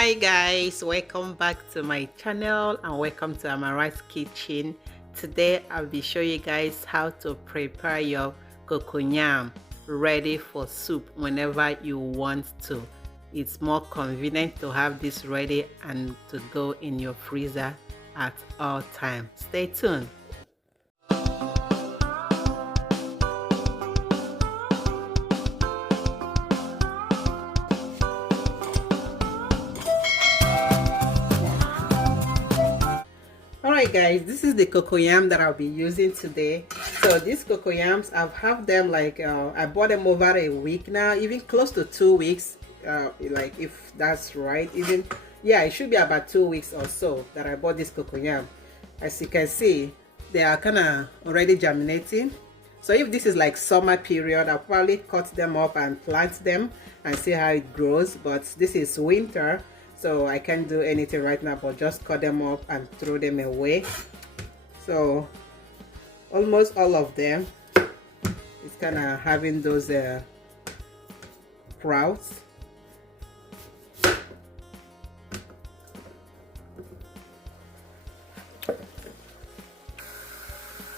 Hi guys, welcome back to my channel and welcome to Amara's kitchen. Today I'll be showing you guys how to prepare your cocoyam ready for soup whenever you want to. It's more convenient to have this ready and to go in your freezer at all times. Stay tuned. Alright guys, this is the cocoyam that I'll be using today. So these cocoyams, I've had them like I bought them over a week now, even close to 2 weeks, like if that's right. Even yeah, it should be about 2 weeks or so that I bought this cocoyam. As you can see, they are kind of already germinating. So if this is like summer period, I'll probably cut them up and plant them and see how it grows. But this is winter, so I can't do anything right now but just cut them up and throw them away. So almost all of them is kind of having those sprouts.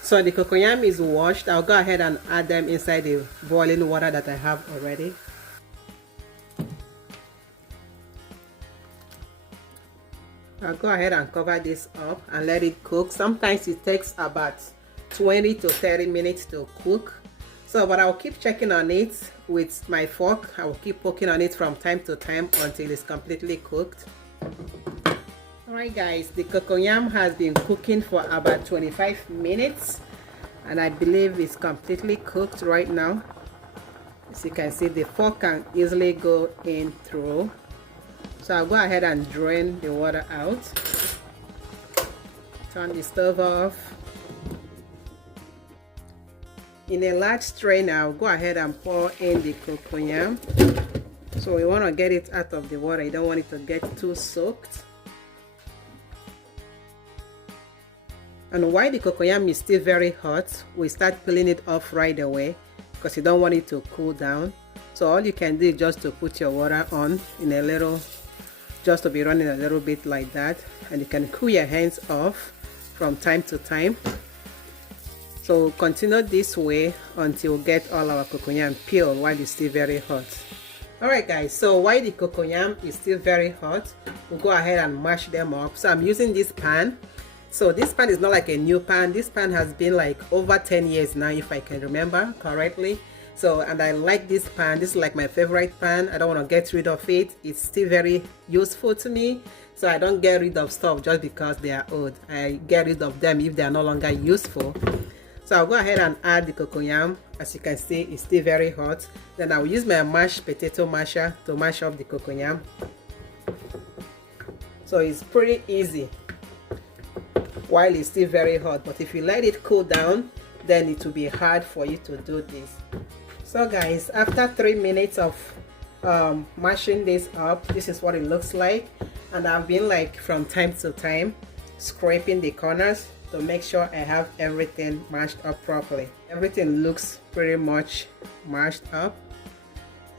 So the cocoyam is washed. I'll go ahead and add them inside the boiling water that I have already. I'll go ahead and cover this up and let it cook. Sometimes it takes about 20 to 30 minutes to cook. So, but I'll keep checking on it with my fork. I will keep poking on it from time to time until it's completely cooked. Alright guys, the cocoyam has been cooking for about 25 minutes and I believe it's completely cooked right now. As you can see, the fork can easily go in through. So I'll go ahead and drain the water out. Turn the stove off. In a large strainer, I'll go ahead and pour in the cocoyam. So we want to get it out of the water. You don't want it to get too soaked. And while the cocoyam is still very hot, we start peeling it off right away because you don't want it to cool down. So all you can do is just to put your water on in a little, just to be running a little bit like that, and you can cool your hands off from time to time. So continue this way until we get all our cocoyam peeled while it's still very hot. Alright guys, so while the cocoyam is still very hot, we'll go ahead and mash them up. So I'm using this pan. So this pan is not like a new pan. This pan has been like over 10 years now, if I can remember correctly. So, and I like this pan. This is like my favorite pan. I don't want to get rid of it. It's still very useful to me. So I don't get rid of stuff just because they are old. I get rid of them if they are no longer useful. So I'll go ahead and add the cocoyam. As you can see, it's still very hot. Then I'll use my mashed potato masher to mash up the cocoyam. So it's pretty easy while it's still very hot, but if you let it cool down, then it will be hard for you to do this. So guys, after 3 minutes of mashing this up, this is what it looks like. And I've been like from time to time scraping the corners to make sure I have everything mashed up properly. Everything looks pretty much mashed up.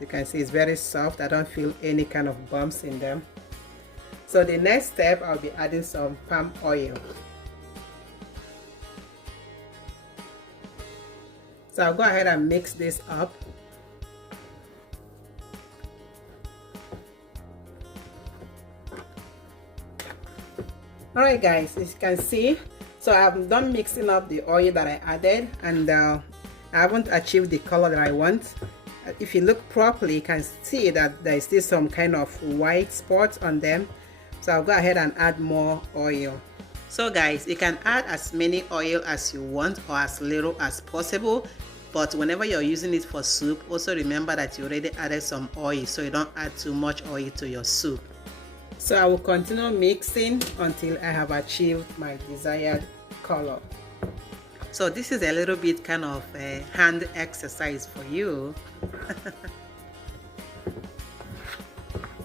You can see it's very soft. I don't feel any kind of bumps in them. So the next step, I'll be adding some palm oil. So I'll go ahead and mix this up. Alright guys, as you can see, so I'm done mixing up the oil that I added, and I haven't achieved the color that I want. If you look properly, you can see that there is still some kind of white spots on them. So I'll go ahead and add more oil. So guys, you can add as many oil as you want or as little as possible, but whenever you're using it for soup, also remember that you already added some oil, so you don't add too much oil to your soup. So I will continue mixing until I have achieved my desired color. So this is a little bit kind of a hand exercise for you.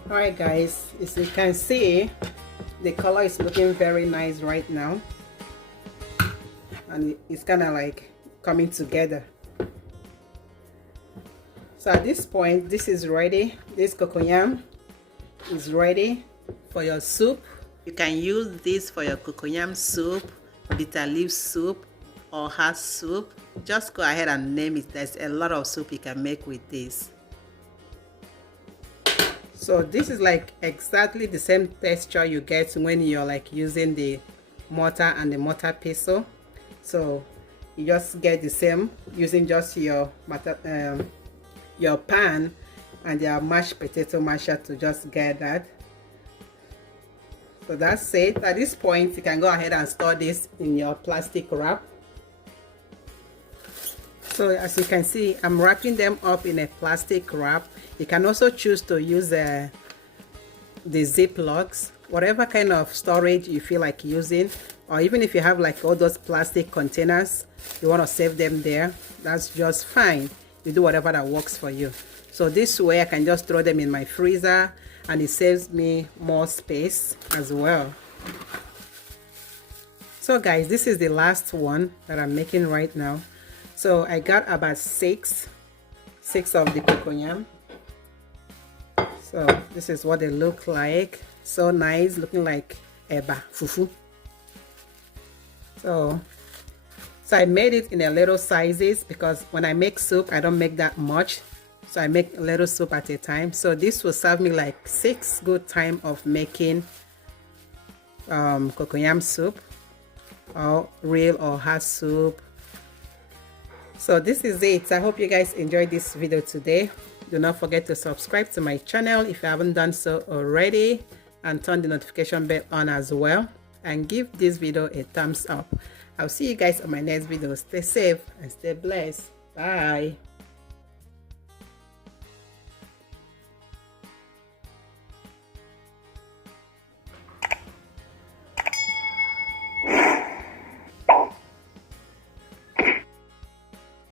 Alright guys, as you can see, the color is looking very nice right now, and it's kind of like coming together. So at this point, this is ready. This cocoyam is ready. for your soup. You can use this for your cocoyam soup, bitter leaf soup, or hot soup. Just go ahead and name it. There's a lot of soup you can make with this. So this is like exactly the same texture you get when you're like using the mortar and the mortar pestle. So you just get the same using just your pan and your mashed potato masher to just get that. So that's it. At this point, you can go ahead and store this in your plastic wrap. So as you can see, I'm wrapping them up in a plastic wrap. You can also choose to use the Ziplocs, whatever kind of storage you feel like using, or even if you have like all those plastic containers, you want to save them there, that's just fine. You do whatever that works for you. So this way I can just throw them in my freezer and it saves me more space as well. So guys, this is the last one that I'm making right now. So I got about six of the cocoyam. So this is what they look like. So nice, looking like eba fufu. So I made it in a little sizes because when I make soup, I don't make that much. So I make a little soup at a time. So this will serve me like 6 good time of making cocoyam soup, or real or hot soup. So this is it. I hope you guys enjoyed this video today. Do not forget to subscribe to my channel if you haven't done so already, and turn the notification bell on as well, and give this video a thumbs up. I'll see you guys on my next video. Stay safe and stay blessed. Bye.